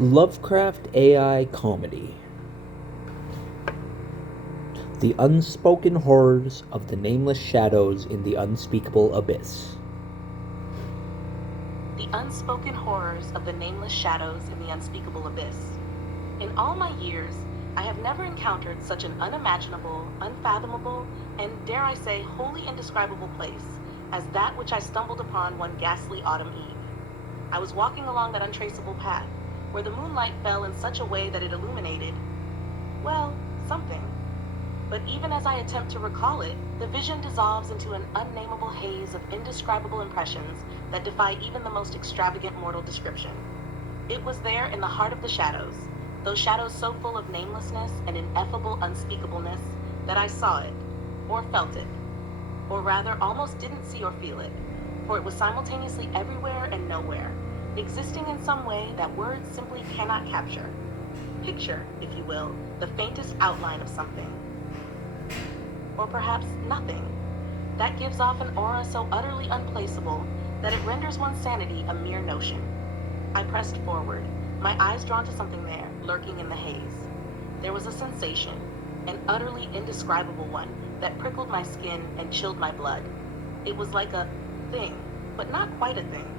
Lovecraft AI comedy. The unspoken horrors of the nameless shadows in the unspeakable abyss. The unspoken horrors of the nameless shadows in the unspeakable abyss. In all my years, I have never encountered such an unimaginable, unfathomable, and dare I say, wholly indescribable place as that which I stumbled upon one ghastly autumn eve. I was walking along that untraceable path, where the moonlight fell in such a way that it illuminated, well, something. But even as I attempt to recall it, the vision dissolves into an unnameable haze of indescribable impressions that defy even the most extravagant mortal description. It was there in the heart of the shadows, those shadows so full of namelessness and ineffable unspeakableness, that I saw it, or felt it, or rather almost didn't see or feel it, for it was simultaneously everywhere and nowhere, existing in some way that words simply cannot capture. Picture, if you will, the faintest outline of something. Or perhaps nothing. That gives off an aura so utterly unplaceable that it renders one's sanity a mere notion. I pressed forward, my eyes drawn to something there, lurking in the haze. There was a sensation, an utterly indescribable one, that prickled my skin and chilled my blood. It was like a thing, but not quite a thing.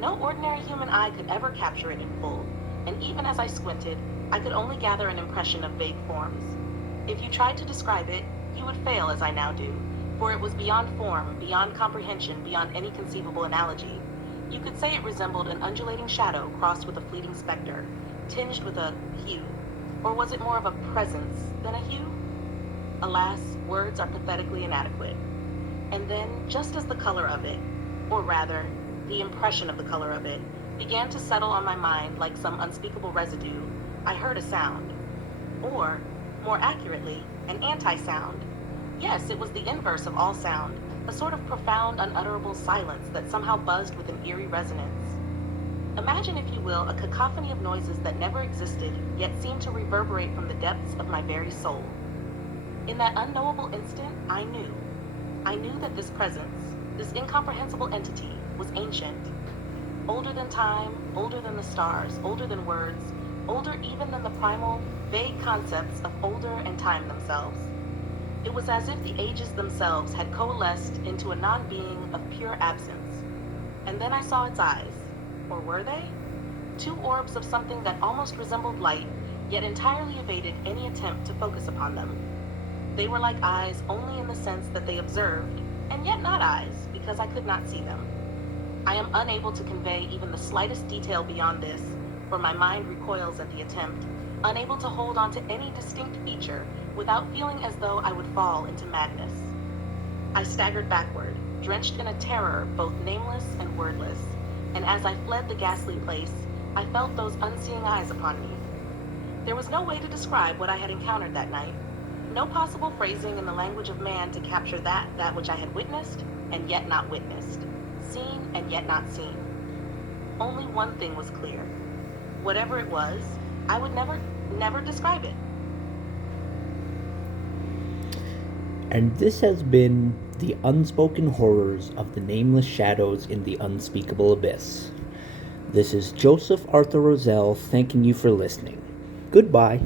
No ordinary human eye could ever capture it in full, and even as I squinted, I could only gather an impression of vague forms. If you tried to describe it, you would fail as I now do, for it was beyond form, beyond comprehension, beyond any conceivable analogy. You could say it resembled an undulating shadow crossed with a fleeting specter, tinged with a hue. Or was it more of a presence than a hue? Alas, words are pathetically inadequate. And then, just as the color of it, or rather, the impression of the color of it, began to settle on my mind like some unspeakable residue, I heard a sound. Or, more accurately, an anti-sound. Yes, it was the inverse of all sound, a sort of profound, unutterable silence that somehow buzzed with an eerie resonance. Imagine, if you will, a cacophony of noises that never existed, yet seemed to reverberate from the depths of my very soul. In that unknowable instant, I knew. I knew that this presence, this incomprehensible entity, was ancient. Older than time, older than the stars, older than words, older even than the primal, vague concepts of older and time themselves. It was as if the ages themselves had coalesced into a non-being of pure absence. And then I saw its eyes. Or were they? Two orbs of something that almost resembled light, yet entirely evaded any attempt to focus upon them. They were like eyes only in the sense that they observed, and yet not eyes, because I could not see them. I am unable to convey even the slightest detail beyond this, for my mind recoils at the attempt, unable to hold on to any distinct feature without feeling as though I would fall into madness. I staggered backward, drenched in a terror both nameless and wordless, and as I fled the ghastly place, I felt those unseeing eyes upon me. There was no way to describe what I had encountered that night, no possible phrasing in the language of man to capture that which I had witnessed and yet not witnessed, seen and yet not seen. Only one thing was clear. Whatever it was, I would never describe it. And this has been the unspoken horrors of the nameless shadows in the unspeakable abyss. This is Joseph Arthur Roselle thanking you for listening. Goodbye.